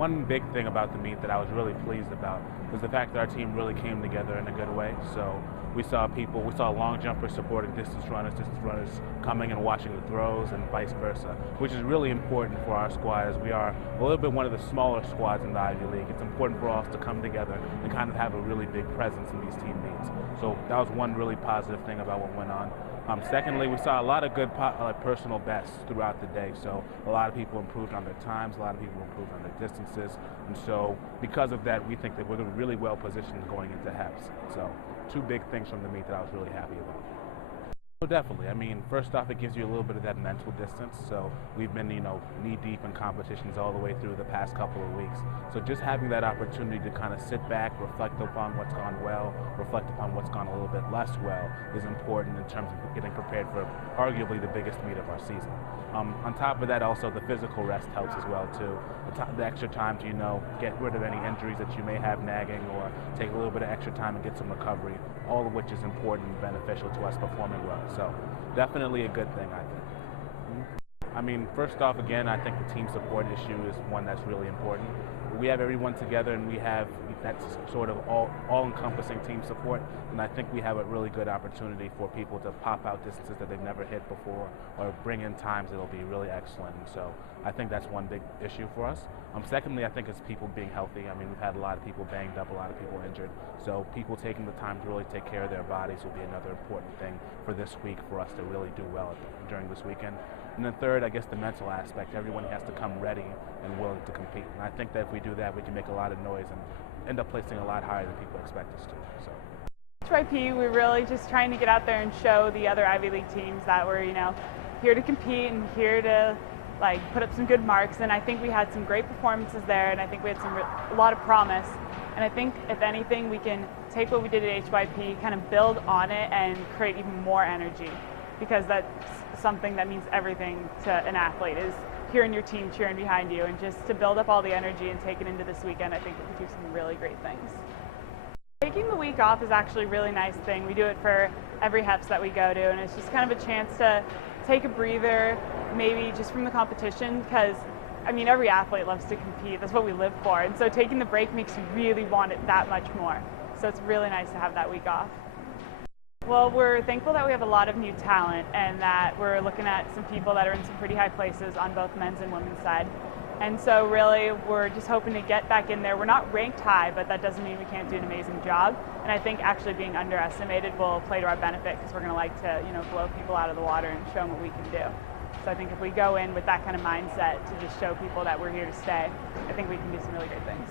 one big thing about the meet that I was really pleased about was the fact that our team really came together in a good way. So we saw long jumpers supporting distance runners coming and watching the throws and vice versa, which is really important for our squad, as we are a little bit one of the smaller squads in the Ivy League. It's important for us to come together and kind of have a really big presence in these team meets. So that was one really positive thing about what went on. Secondly, we saw a lot of good personal bests throughout the day. So a lot of people improved on their times, a lot of people improved on their distances. And so because of that, we think that we're really well positioned going into Heps. So two big things from the meet that I was really happy about. So definitely. I mean, first off, it gives you a little bit of that mental distance. So we've been, knee deep in competitions all the way through the past couple of weeks. So just having that opportunity to kind of sit back, reflect upon what's gone well, reflect upon what's gone a little bit less well is important in terms of getting prepared for arguably the biggest meet of our season. On top of that, also the physical rest helps as well too. The extra time to get rid of any injuries that you may have nagging, or take a little bit of extra time and get some recovery, all of which is important and beneficial to us performing well. So definitely a good thing, I think. I mean, first off, again, I think the team support issue is one that's really important. We have everyone together, and we have that's sort of all-encompassing team support, and I think we have a really good opportunity for people to pop out distances that they've never hit before, or bring in times that'll be really excellent. And so I think that's one big issue for us. Secondly, I think it's people being healthy. I mean, we've had a lot of people banged up, a lot of people injured, so people taking the time to really take care of their bodies will be another important thing for this week for us to really do well during this weekend. And then third, I guess the mental aspect. Everyone has to come ready and willing to compete. And I think that if we do that, we can make a lot of noise and end up placing a lot higher than people expect us to. So. HYP, we're really just trying to get out there and show the other Ivy League teams that we're, here to compete and here to put up some good marks. And I think we had some great performances there, and I think we had a lot of promise. And I think, if anything, we can take what we did at HYP, kind of build on it and create even more energy, because that's something that means everything to an athlete, is hearing your team cheering behind you, and just to build up all the energy and take it into this weekend. I think we could do some really great things. Taking the week off is actually a really nice thing. We do it for every Heps that we go to, and it's just kind of a chance to take a breather, maybe just from the competition, because I mean, every athlete loves to compete. That's what we live for. And so taking the break makes you really want it that much more. So it's really nice to have that week off. Well, we're thankful that we have a lot of new talent, and that we're looking at some people that are in some pretty high places on both men's and women's side. And so really, we're just hoping to get back in there. We're not ranked high, but that doesn't mean we can't do an amazing job. And I think actually being underestimated will play to our benefit, because we're going to like to, blow people out of the water and show them what we can do. So I think if we go in with that kind of mindset to just show people that we're here to stay, I think we can do some really great things.